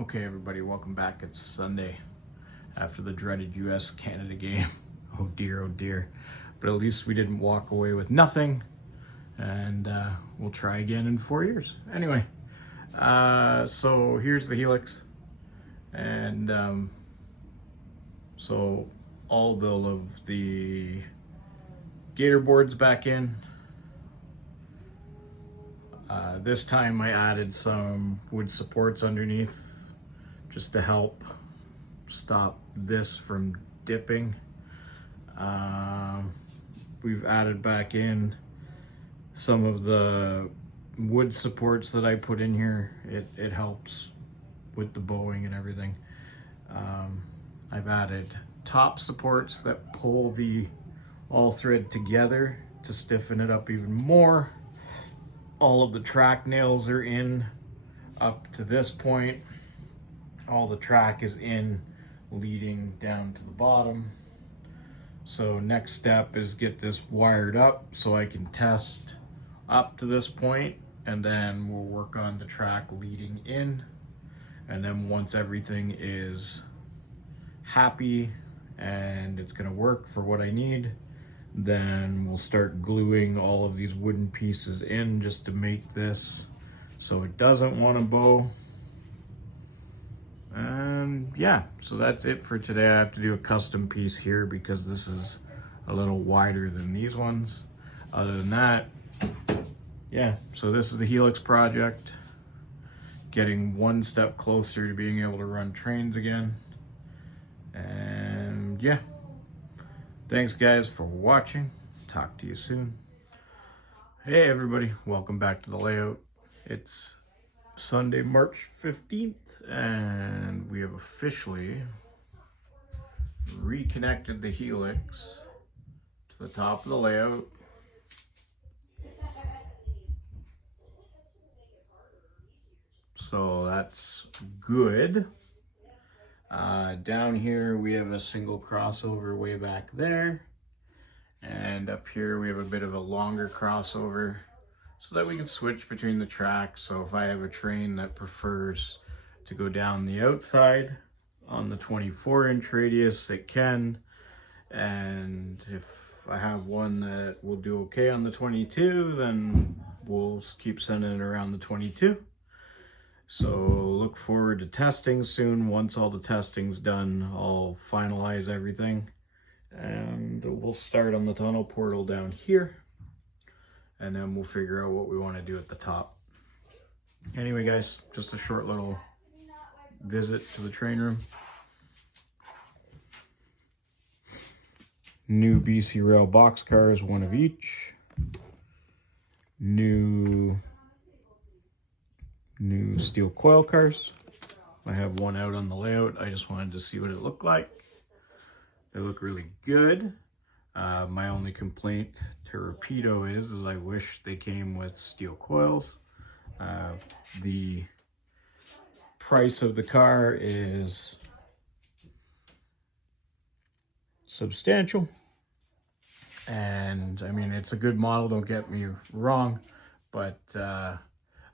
Okay, everybody, welcome back. It's Sunday after the dreaded US-Canada game. Oh dear. But at least we didn't walk away with nothing, and we'll try again in 4 years. Anyway, so here's the Helix, and so all of the gator boards back in. This time I added some wood supports underneath just to help stop this from dipping. We've added back in some of the wood supports that I put in here. It helps with the bowing and everything. I've added top supports that pull the all thread together to stiffen it up even more. All of the track nails are in up to this point. All the track is in leading down to the bottom. So next step is get this wired up so I can test up to this point, and then we'll work on the track leading in. And then once everything is happy and it's gonna work for what I need, then we'll start gluing all of these wooden pieces in just to make this so it doesn't want to bow. And yeah, so that's it for today. I have to do a custom piece here because this is a little wider than these ones. Other than that, yeah, so this is the Helix project, getting one step closer to being able to run trains again. And yeah, thanks guys for watching. Talk to you soon. Hey everybody, welcome back to the layout. It's Sunday, March 15th, and we have officially reconnected the Helix to the top of the layout. So that's good. Down here we have a single crossover way back there, and up here we have a bit of a longer crossover so that we can switch between the tracks. So if I have a train that prefers to go down the outside on the 24-inch radius, it can. And if I have one that will do okay on the 22, then we'll keep sending it around the 22. So look forward to testing soon. Once all the testing's done, I'll finalize everything, and we'll start on the tunnel portal down here, and then we'll figure out what we want to do at the top. Anyway guys, just a short little visit to the train room. New BC Rail boxcars, one of each. New steel coil cars. I have one out on the layout. I just wanted to see what it looked like. They look really good. My only complaint to Rapido is I wish they came with steel coils. The price of the car is substantial, and I mean, it's a good model, don't get me wrong, but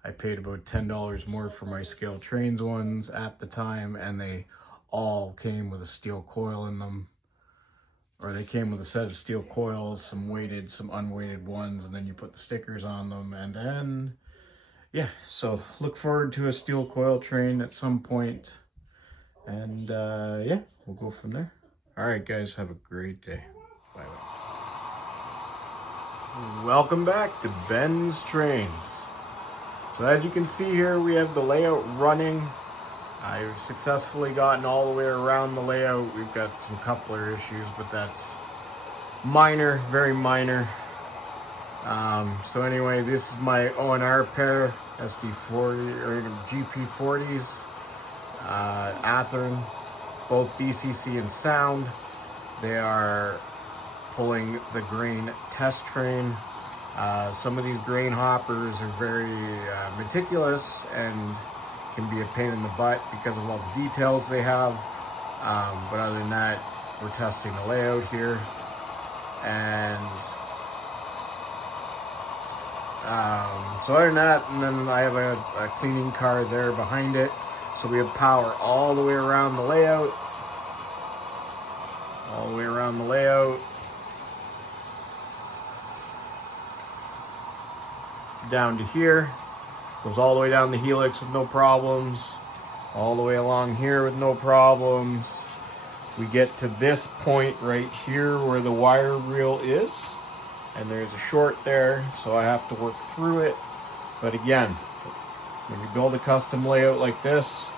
I paid about $10 more for my Scale Trains ones at the time, and they all came with a steel coil in them, or they came with a set of steel coils, some weighted, some unweighted ones, and then you put the stickers on them. And then yeah, so look forward to a steel coil train at some point, and yeah, we'll go from there. All right guys, have a great day. Bye bye. Welcome back to Ben's Trains. So as you can see here, we have the layout running. I've successfully gotten all the way around the layout. We've got some coupler issues, but that's minor, very minor. So anyway, this is my O&R pair, SD40 or GP40s, Athearn, both DCC and sound. They are pulling the grain test train. Some of these grain hoppers are very meticulous and can be a pain in the butt because of all the details they have. But other than that, we're testing the layout here. And so other than that, and then I have a cleaning car there behind it. So we have power all the way around the layout. All the way around the layout. Down to here. Goes all the way down the helix with no problems. All the way along here with no problems. We get to this point right here where the wire reel is. And there's a short there, so I have to work through it. But again, when you build a custom layout like this,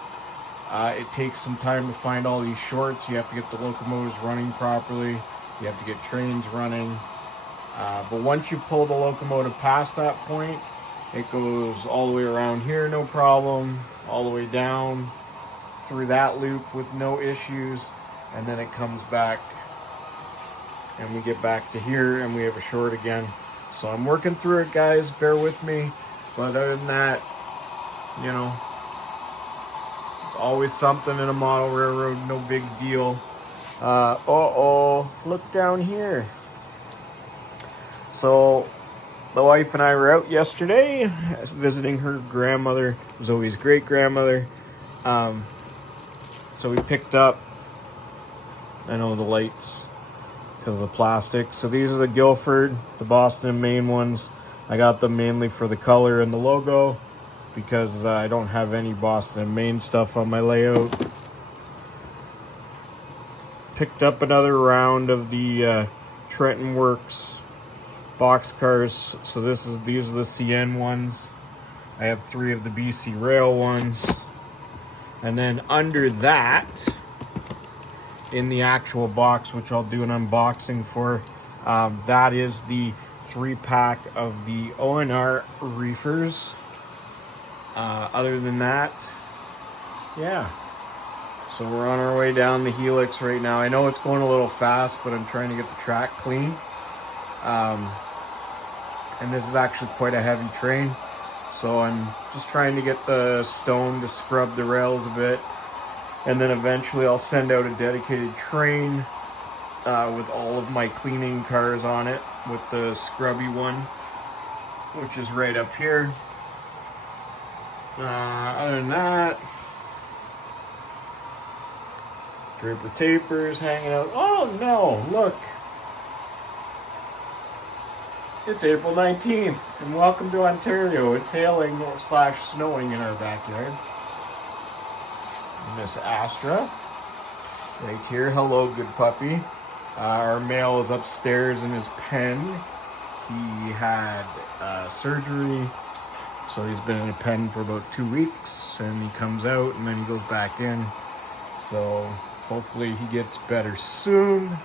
it takes some time to find all these shorts. You have to get the locomotives running properly. You have to get trains running. But once you pull the locomotive past that point, it goes all the way around here, no problem, all the way down through that loop with no issues, and then it comes back and we get back to here and we have a short again. So I'm working through it, guys, bear with me. But other than that, you know, it's always something in a model railroad, no big deal. Look down here. So the wife and I were out yesterday visiting her grandmother, Zoe's great grandmother. So we picked up, I know the lights because of the plastic. So these are the Guilford, the Boston and Maine ones. I got them mainly for the color and the logo because I don't have any Boston and Maine stuff on my layout. Picked up another round of the Trenton Works boxcars. So these are the CN ones. I have 3 of the BC Rail ones. And then under that, in the actual box, which I'll do an unboxing for, that is the 3-pack of the ONR reefers. Other than that, yeah. So we're on our way down the helix right now. I know it's going a little fast, but I'm trying to get the track clean. And this is actually quite a heavy train. So I'm just trying to get the stone to scrub the rails a bit. And then eventually I'll send out a dedicated train with all of my cleaning cars on it, with the scrubby one, which is right up here. Other than that, Draper Tapers hanging out. Oh no, look. It's April 19th, and welcome to Ontario. It's hailing / snowing in our backyard. Miss Astra, right here. Hello, good puppy. Our male is upstairs in his pen. He had surgery, so he's been in a pen for about 2 weeks, and he comes out, and then he goes back in. So hopefully he gets better soon.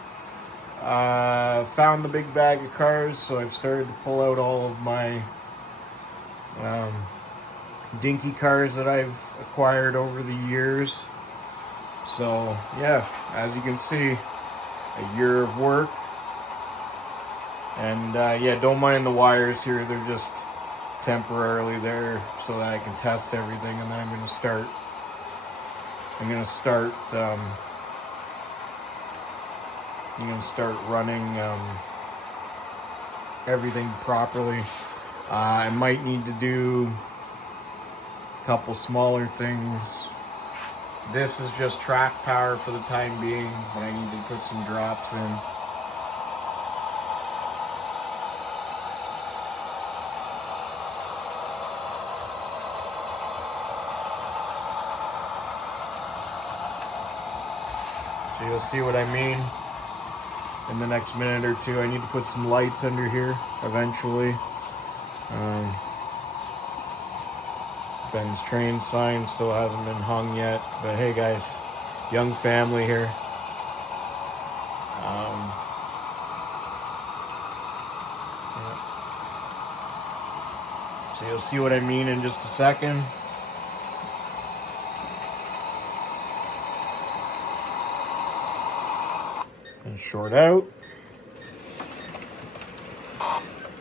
Found the big bag of cars, so I've started to pull out all of my dinky cars that I've acquired over the years. So yeah, as you can see, a year of work. And yeah, don't mind the wires here, they're just temporarily there so that I can test everything, and then I'm gonna start running everything properly. I might need to do a couple smaller things. This is just track power for the time being, but I need to put some drops in. So you'll see what I mean in the next minute or two. I need to put some lights under here eventually. Ben's train sign still hasn't been hung yet, but hey guys, young family here. Yeah. So you'll see what I mean in just a second. And short out.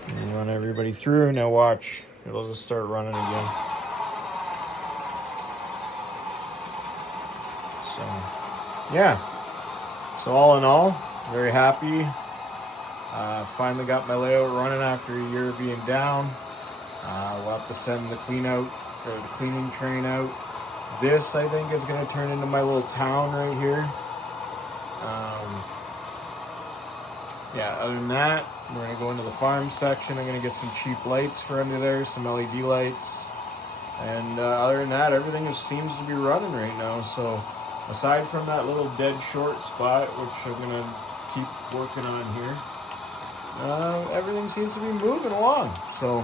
And run everybody through. Now watch, it'll just start running again. So, yeah. So all in all, very happy. Finally got my layout running after a year being down. We'll have to send the cleaning train out This, I think, is going to turn into my little town right here. Yeah, other than that, we're going to go into the farm section. I'm going to get some cheap lights for under there, some LED lights. And other than that, everything seems to be running right now. So aside from that little dead short spot, which I'm going to keep working on here, everything seems to be moving along. So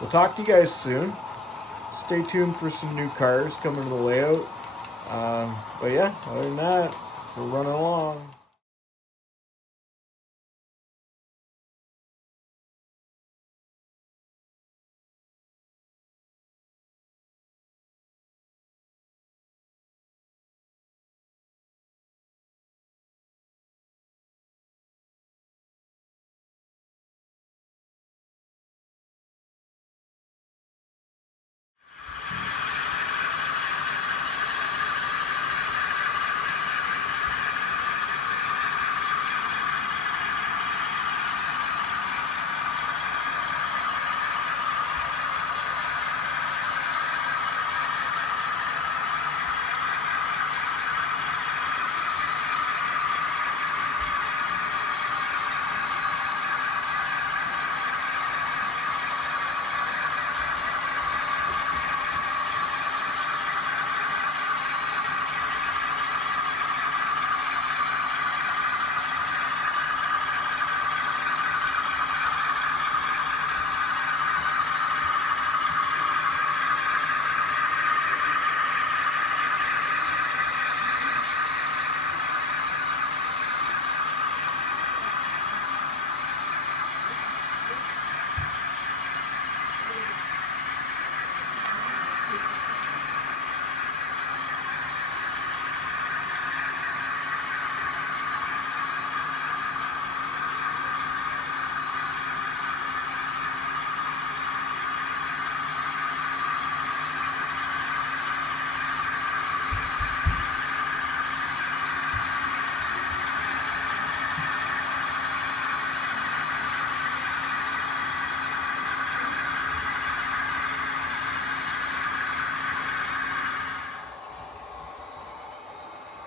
we'll talk to you guys soon. Stay tuned for some new cars coming to the layout. But yeah, other than that, we're running along.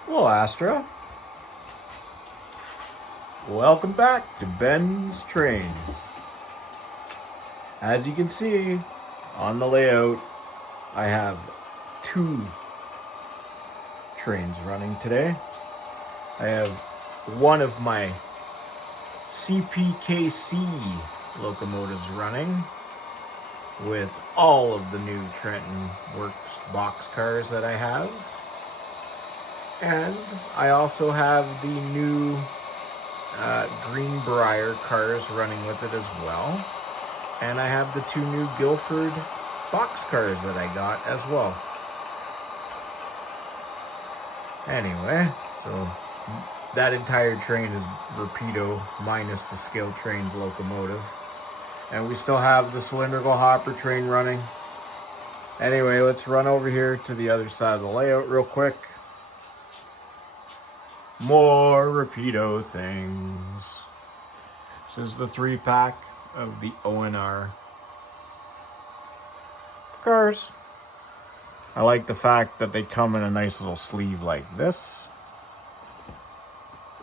Well, Astra, welcome back to Ben's Trains. As you can see on the layout, I have 2 trains running today. I have one of my CPKC locomotives running with all of the new Trenton Works box cars that I have. And I also have the new Greenbrier cars running with it as well. And I have the 2 new Guilford box cars that I got as well. Anyway, so that entire train is Rapido minus the Scale Trains locomotive. And we still have the cylindrical hopper train running. Anyway, let's run over here to the other side of the layout real quick. More Rapido things. This is the 3-pack of the ONR cars. I like the fact that they come in a nice little sleeve like this.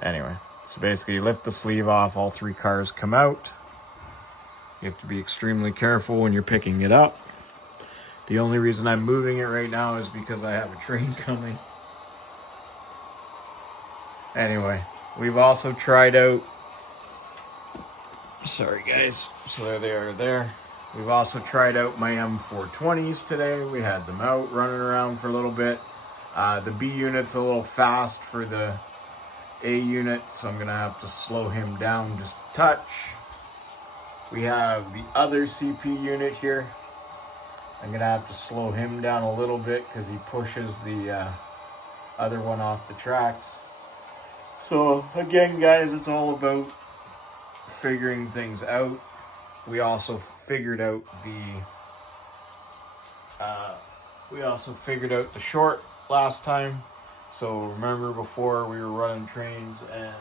Anyway, so basically you lift the sleeve off, all 3 cars come out. You have to be extremely careful when you're picking it up. The only reason I'm moving it right now is because I have a train coming. Anyway, we've also tried out, sorry guys, so there they are there. We've also tried out my M420s today. We had them out running around for a little bit. The B unit's a little fast for the A unit, so I'm gonna have to slow him down just a touch. We have the other CP unit here. I'm gonna have to slow him down a little bit because he pushes the other one off the tracks. So again, guys, it's all about figuring things out. We also figured out the short last time. So remember before we were running trains and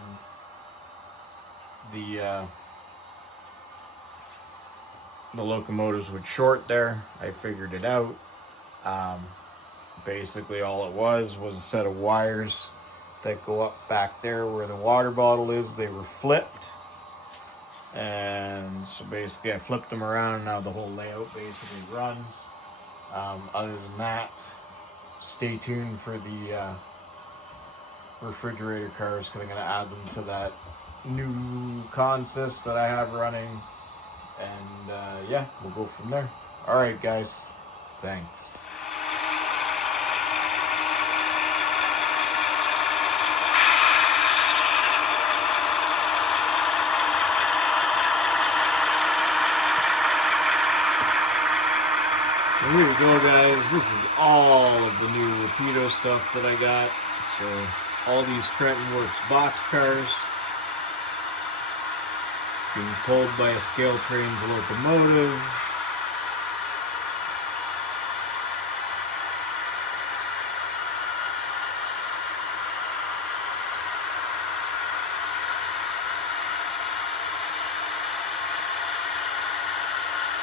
the locomotives would short there. I figured it out. Basically all it was a set of wires that go up back there where the water bottle is. They were flipped, and so basically I flipped them around, and now the whole layout basically runs. Other than that, stay tuned for the refrigerator cars, because I'm going to add them to that new consist that I have running, and yeah, we'll go from there. Alright guys, thanks. And here we go guys, this is all of the new Rapido stuff that I got. So all these Trenton Works box cars being pulled by a scale trains locomotive.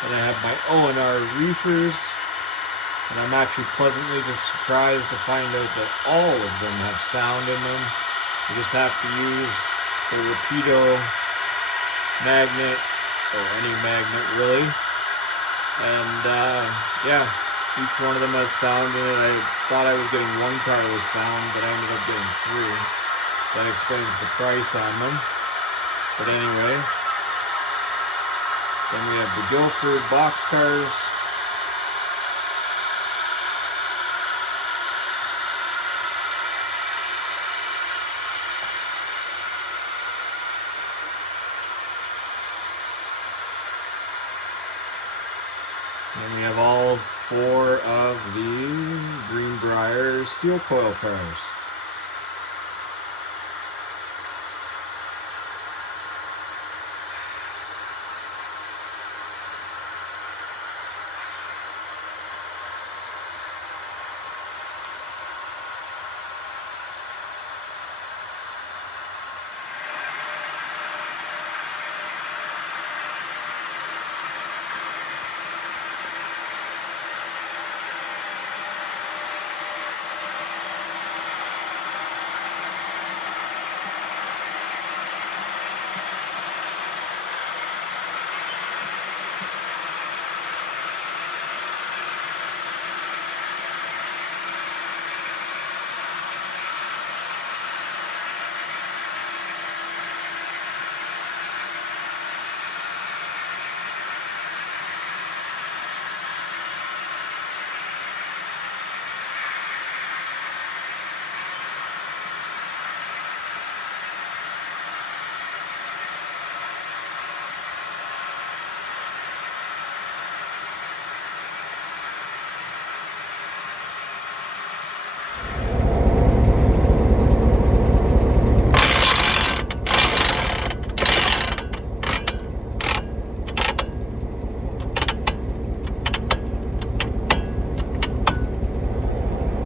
And I have my O&R reefers, and I'm actually pleasantly surprised to find out that all of them have sound in them. You just have to use the Rapido magnet, or any magnet really, and yeah, each one of them has sound in it. I thought I was getting one car with sound, but I ended up getting 3. That explains the price on them. But anyway, then we have the Guilford boxcars. And we have all 4 of the Greenbrier steel coil cars.